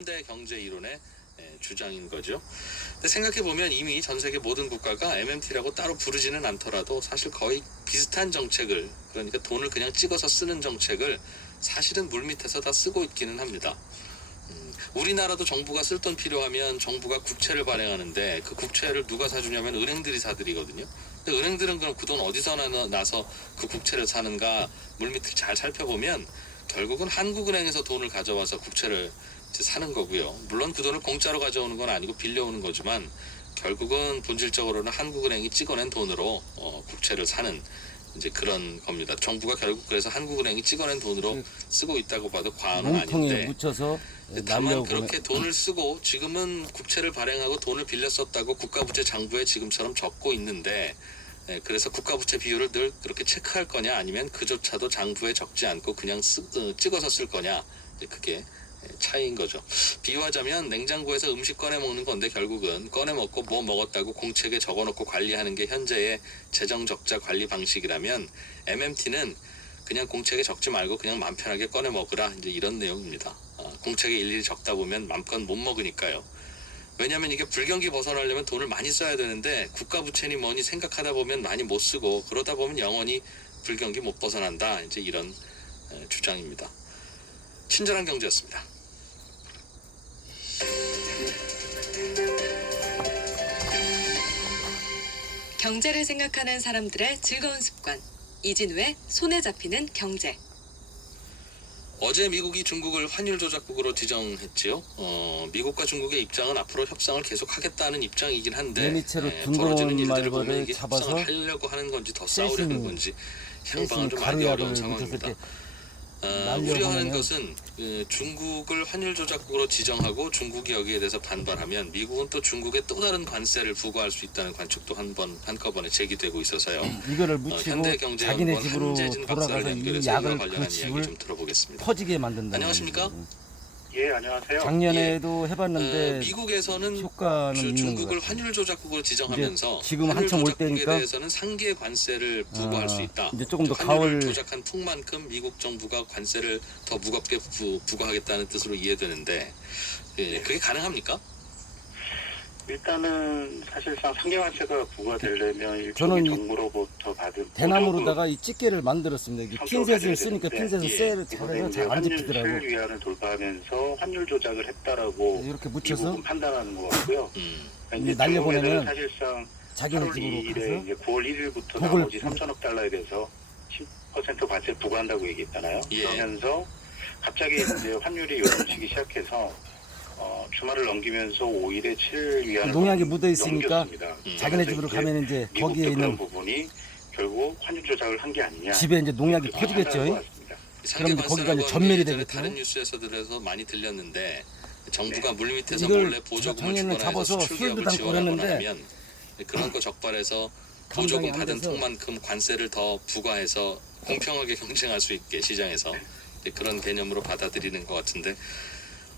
현대 경제 이론의 주장인 거죠. 근데 생각해 보면 이미 전 세계 모든 국가가 MMT라고 따로 부르지는 않더라도 사실 거의 비슷한 정책을, 그러니까 돈을 그냥 찍어서 쓰는 정책을 사실은 물밑에서 다 쓰고 있기는 합니다. 우리나라도 정부가 쓸 돈 필요하면 정부가 국채를 발행하는데 그 국채를 누가 사주냐면 은행들이 사들이거든요. 근데 은행들은 그럼 그 돈 어디서 나서 그 국채를 사는가 물밑을 잘 살펴보면 결국은 한국은행에서 돈을 가져와서 국채를 사는 거고요. 물론 그 돈을 공짜로 가져오는 건 아니고 빌려오는 거지만 결국은 본질적으로는 한국은행이 찍어낸 돈으로 국채를 사는 이제 그런 겁니다. 정부가 결국 그래서 한국은행이 찍어낸 돈으로 쓰고 있다고 봐도 과언은 몸통에 아닌데, 묻혀서 다만 그렇게 돈을 쓰고 지금은 국채를 발행하고 돈을 빌려 썼다고 국가부채 장부에 지금처럼 적고 있는데, 그래서 국가부채 비율을 늘 그렇게 체크할 거냐 아니면 그조차도 장부에 적지 않고 그냥 찍어서 쓸 거냐, 그게 차이인 거죠. 비유하자면 냉장고에서 음식 꺼내 먹는 건데 결국은 꺼내 먹고 뭐 먹었다고 공책에 적어놓고 관리하는 게 현재의 재정 적자 관리 방식이라면 MMT는 그냥 공책에 적지 말고 그냥 맘 편하게 꺼내 먹으라, 이제 이런 내용입니다. 공책에 일일이 적다 보면 맘껏 못 먹으니까요. 왜냐하면 이게 불경기 벗어나려면 돈을 많이 써야 되는데 국가 부채니 뭐니 생각하다 보면 많이 못 쓰고 그러다 보면 영원히 불경기 못 벗어난다, 이제 이런 주장입니다. 친절한 경제였습니다. 경제를 생각하는 사람들의 즐거운 습관. 이진우의 손에 잡히는 경제. 어제 미국이 중국을 환율 조작국으로 지정했지요. 미국과 중국의 입장은 앞으로 협상을 계속하겠다는 입장이긴 한데, 매니체로 벌어지는 둥근 일들을 보면 말벌을 이게 잡아서 협상을 하려고 하는 건지 더 싸우려는 건지 향방은 좀 많이 어려운 상황입니다. 우려하는 것은 중국을 환율 조작국으로 지정하고 중국이 여기에 대해서 반발하면 미국은 또 중국에 또 다른 관세를 부과할 수 있다는 관측도 한꺼번에 제기되고 있어서요. 이거를 묻히고 자기네 현대경제연구원 집으로 한재진 박사를 돌아가서 이 연결해서 이와 약을 관련한 그 이야기 집을 좀 들어보겠습니다. 퍼지게 만든다. 안녕하십니까? 예, 안녕하세요. 작년에도 해봤는데 미국에서는 효과는 있는 것 중국을 같아요. 환율 조작국으로 지정하면서 지금 환율 한참 올 조작국에 때니까 대해서는 상계 관세를 부과할 수 있다. 이제 조금 더 환율을 가을 조작한 폭만큼 미국 정부가 관세를 더 무겁게 부과하겠다는 뜻으로 이해되는데, 그게 가능합니까? 일단은 사실상 상계관세가 부과되려면 일종의 저는 정부로부터 받은 대나무로다가 이 집게를 만들었습니다. 이게 핀셋을 쓰니까 핀셋을 예. 쎄를 잘해서 잘 안 환율 집히더라고. 수율 위안을 돌파하면서 환율 조작을 했다라고 이렇게 묻혀서 미국은 판단하는 것 같고요. 이제 날려보내면 사실상 자기네 8월 집으로 2일에 가서 이제 9월 1일부터 독을 나머지 3천억 달러에 대해서 10% 관세 부과한다고 얘기했잖아요. 예. 그러면서 갑자기 이제 환율이 요동치기 시작해서 주말을 넘기면서 5일에 7일 위안을 농약이 묻어 있으니까 넘겼습니다. 자기네 집으로 가면 이제 미국도 거기에 그런 있는 부분이 결국 환율 조작을 한 게 아니냐. 집에 이제 농약이 그렇게 퍼지겠죠. 판단한 것 같습니다. 그럼 이제 거기가 이제 전멸이 되겠죠. 다른 뉴스에서 들어서 많이 들렸는데 정부가 물밑에서 이걸 몰래 보조금을 작년에 주거나 해서 잡아서 수출 수율도 기업을 담고 지원하거나 그랬는데 하면 그런 거 적발해서 감당이 보조금 안 받은 돼서 통만큼 관세를 더 부과해서 공평하게 경쟁할 수 있게 시장에서 그런 개념으로 받아들이는 것 같은데,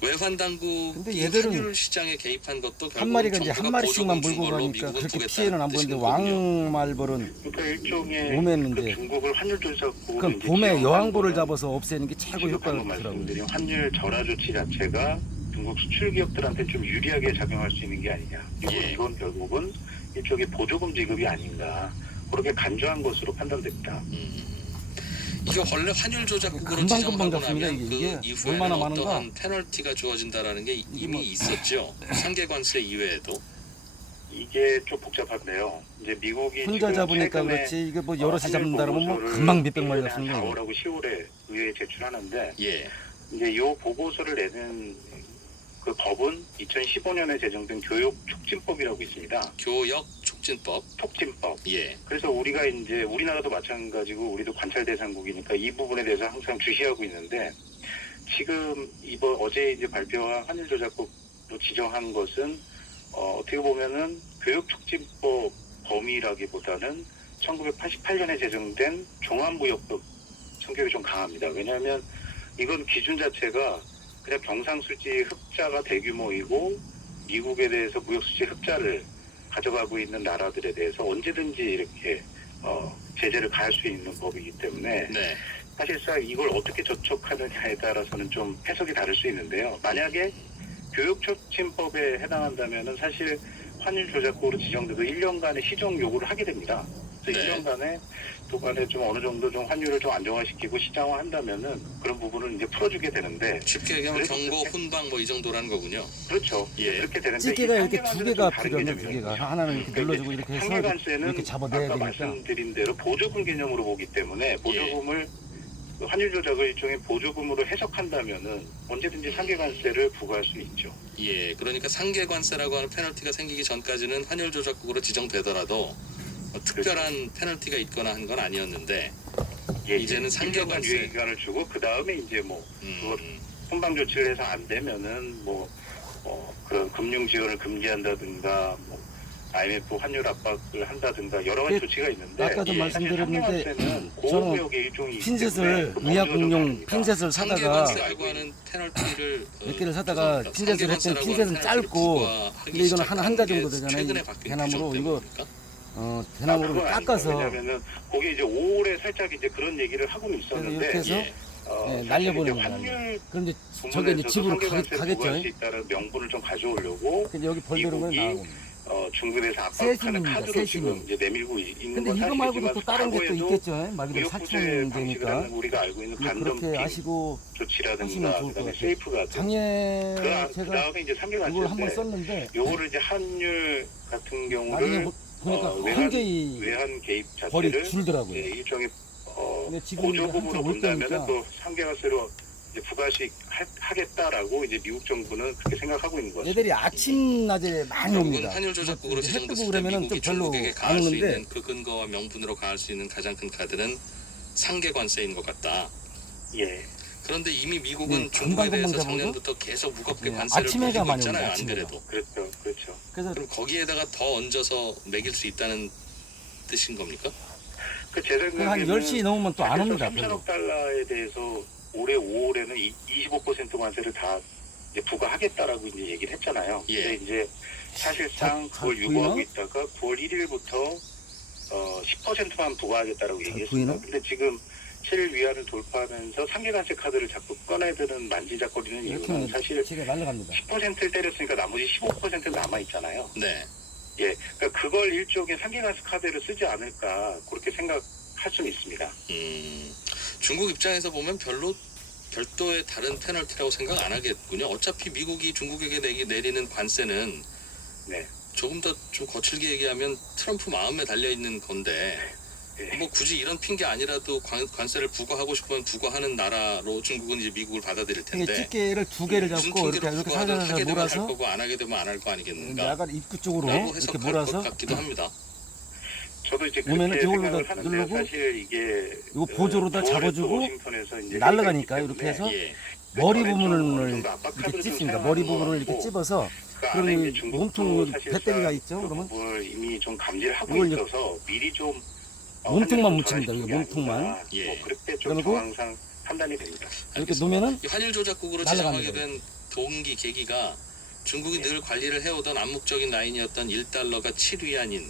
외환 당국이 근데 얘들은 환율 시장에 개입한 것도 결국 한 마리가 이제 한 마리씩만 몰고 가니까 그렇게 피해는 안 보이는데 왕말벌은 그러니까 일종의 봄에는 그 이제 중국을 환율 조작국으로 그럼 이제 봄에 지정한 여왕벌을 거는 잡아서 없애는 게 최고 지금 효과가 방금 있더라고요. 말씀드린 환율 절하 조치 자체가 중국 수출 기업들한테 좀 유리하게 작용할 수 있는 게 아니냐. 예. 이건 결국은 일종의 보조금 지급이 아닌가. 그렇게 간주한 것으로 판단됩니다. 이게 원래 환율 조작국으로 금방 지정하고 잡습니다, 나면 이게. 그 이후에는 얼마나 많은가? 어떠한 페널티가 주어진다라는 게 이미 뭐 있었죠. 상계관세 이외에도. 이게 좀 복잡한데요. 이제 미국이 혼자 지금 잡으니까 최근에 그렇지 이게 뭐 여럿이 환율 잡는다라면 뭐 보고서를 금방 몇백 마리 1년에 한 잡습니다. 4월하고 10월에 의회에 제출하는데 예. 이제 이 보고서를 내는 그 법은 2015년에 제정된 교육촉진법이라고 있습니다. 교역 촉진법. 촉진법. 예. 그래서 우리가 이제 우리나라도 마찬가지고 우리도 관찰 대상국이니까 이 부분에 대해서 항상 주시하고 있는데, 지금 어제 이제 발표한 환율 조작국으로 지정한 것은 어떻게 보면은 교육촉진법 범위라기보다는 1988년에 제정된 종합무역법 성격이 좀 강합니다. 왜냐하면 이건 기준 자체가 그냥 경상수지 흑자가 대규모이고 미국에 대해서 무역수지 흑자를 가져가고 있는 나라들에 대해서 언제든지 이렇게 제재를 가할 수 있는 법이기 때문에 네. 사실상 이걸 어떻게 저촉하느냐에 따라서는 좀 해석이 다를 수 있는데요. 만약에 교육촉진법에 해당한다면은 사실 환율 조작국으로 지정돼도 1년간의 시정 요구를 하게 됩니다. 그래서 네. 1년간에 도간에 좀 어느 정도 좀 환율을 좀 안정화시키고 시장화한다면은 그런 부분을 이제 풀어주게 되는데 쉽게 얘기하면 그래서 경고, 그렇게- 훈방 뭐 이 정도라는 거군요. 그렇죠. 예. 그렇게 되는데 찌개가 이 이렇게 두 상계관세는 개가 좀 다른 필요하면 두 개념이에요. 개가 하나는 이렇게 그러니까 눌러주고 이렇게 해서 상계관세는 이렇게 잡아내야 아까 되니까. 말씀드린 대로 보조금 개념으로 보기 때문에 보조금을 그 환율 조작을 일종의 보조금으로 해석한다면은 언제든지 상계관세를 부과할 수 있죠. 예, 그러니까 상계관세라고 하는 페널티가 생기기 전까지는 환율 조작국으로 지정되더라도 특별한 페널티가 있거나 한 건 아니었는데 예, 이제는 1년간 상계관세. 유예 기간을 주고 그 다음에 이제 뭐 손방 조치를 해서 안 되면은 그런 금융 지원을 금지한다든가 IMF 환율 압박을 한다든가 여러 가지 예, 조치가 있는데 아까도 예, 말씀드렸는데 상계관세는 저는 고구역의 일종이 핀셋을 의약용용 핀셋을 사다가 상계관세라고 하는 페널티를 몇 개를 사다가 핀셋을 했더니 핀셋은 짧고 근데 이거는 한 달 정도 되잖아요. 최근에 이 바뀐 대나무로 규정 이거 때문입니까? 대나무로 그건 깎아서 아닙니다. 왜냐면은 거기 이제 5월에 살짝 이제 그런 얘기를 하고는 그래서 있었는데 이렇게 해서 예. 네, 날려보내는 사실 이제 거예요. 환율 그런데 저게 이제 집으로 상계관세 가겠죠. 부과할 수 있다는 명분을 좀 가져오려고 근데 여기 벌대는 건 미국이 나오고. 중국에서 압박하는 세심입니다, 카드로 세심이. 지금 이제 내밀고 있는 근데 건 이거 말고도 사실이지만 또 다른 게 또 과거에도 있겠죠. 말 그대로 무역부재 방식을 사춘제니까. 하는 우리가 알고 있는 그렇게 반덤핑 아시고 하시면 조치라든가 좋을 것 그다음에 같아요. 세이프 같은 작년에 그 제가 다음에 이제 이걸 한번 3개월인데 썼는데 요거를 이제 환율 같은 나중에 경우를 보니까 외환 굉장히 외환 개입 벌이 자체를 줄더라고요. 일종의 근데 지금 보조금으로 한참 올 본다면은 때니까 또 상계가세로 이제 부과식 하겠다라고 이제 미국 정부는 그렇게 생각하고 있는 거죠. 애들이 아침 낮에 많이 결국은 옵니다. 환율 조작국으로 해 뜨고 지정됐을 때 그러면은 좀 미국이 별로 중국에게 안 가할 수 오는데 있는 그 근거와 명분으로 가할 수 있는 가장 큰 카드는 상계관세인 것 같다. 예. 그런데 이미 미국은 네, 중국에 대해서 금방 잡아도? 작년부터 계속 무겁게 네, 관세를 아침에가 물리고 많이 있잖아요. 옵니다, 안 아침에가. 그래도. 그렇죠. 그렇죠. 그래서 그럼 거기에다가 더 얹어서 매길 수 있다는 뜻인 겁니까? 제 한 생각에는 10시 넘으면 또 안 옵니다. 별로. 3천억 달러에 대해서 올해 5월에는 25% 관세를 다 이제 부과하겠다라고 이제 얘기를 했잖아요. 예. 근데 이제 사실상 잘 그걸 유보하고 보이나? 있다가 9월 1일부터 10%만 부과하겠다라고 잘 얘기했습니다. 보이나? 근데 지금 7일 위안을 돌파하면서 상계관세 카드를 자꾸 꺼내드는 만지작거리는 이렇게 이유는 하면 사실 제가 날아갑니다. 10%를 때렸으니까 나머지 15% 남아있잖아요. 네. 예, 그러니까 그걸 일종의 상계관세 카드를 쓰지 않을까 그렇게 생각할 수는 있습니다. 중국 입장에서 보면 별도의 다른 페널티라고 생각 안 하겠군요. 어차피 미국이 중국에게 내리는 관세는 네. 조금 더 좀 거칠게 얘기하면 트럼프 마음에 달려 있는 건데 예. 뭐 굳이 이런 핑계 아니라도 관세를 부과하고 싶으면 부과하는 나라로 중국은 이제 미국을 받아들일 이게 텐데 집게를 두 개를 무슨 잡고 이렇게 핑계로 이렇게 부과하든 살살 하게 되면 할 몰아서 거고 안 하게 되면 안 할 거 아니겠는가? 약간 입구 쪽으로 라고 이렇게 해석할 몰아서 것 같기도 합니다. 저도 이제 오면은 그렇게 저걸로 생각을 다 하는데 누르고 사실 이게 이거 보조로다 9월에 또 잡아주고 워싱턴에서 이제 날아가니까 회의가 있기 이렇게 해서 예. 머리 전에 좀 부분을 어느 정도 압박카드를 이렇게 좀 찝습니다. 사용하는 머리 것 부분을 이렇게 같고 찝어서 그 안에 그러면 이제 중국도 몸통 사실상 배터리가 있죠. 그 그러면 부분을 이미 좀 감지를 하고 이걸 있어서 미리 좀 몸통만 환율을 묻힙니다. 전환시킨 이거 게 몸통만. 아닌가. 예. 뭐 그렇게 좀 그리고 정황상 판단이 됩니다. 이렇게 놓으면은 이 환율 조작국으로 날아갑니다. 지정하게 된 동기 계기가 중국이 늘 관리를 해오던 암묵적인 라인이었던 1달러가 7위안인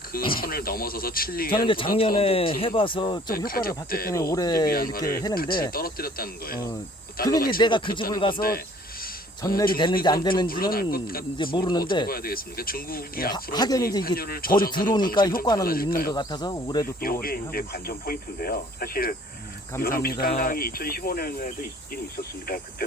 그 선을 넘어서서 7위안 저는 이제 작년에 해봐서 좀 효과를 봤기 때문에 올해 이렇게 했는데 떨어뜨렸다는 거예요. 그게 이제 내가 그 집을 가서 전멸이 됐는지 안 중국이 됐는지는 이제 모르는데 어떻게 해야 되겠습니까? 중국이 앞으로 하긴 이 이제 이게 환율을 벌이 조정하는 들어오니까 방식이 좀 효과는 달라질까요? 있는 것 같아서 올해도 또 이게 이렇게 이제 하고 관전 있습니다. 포인트인데요. 사실 이런 비슷한 감사합니다. 상황이 2015년에도 있긴 있었습니다. 그때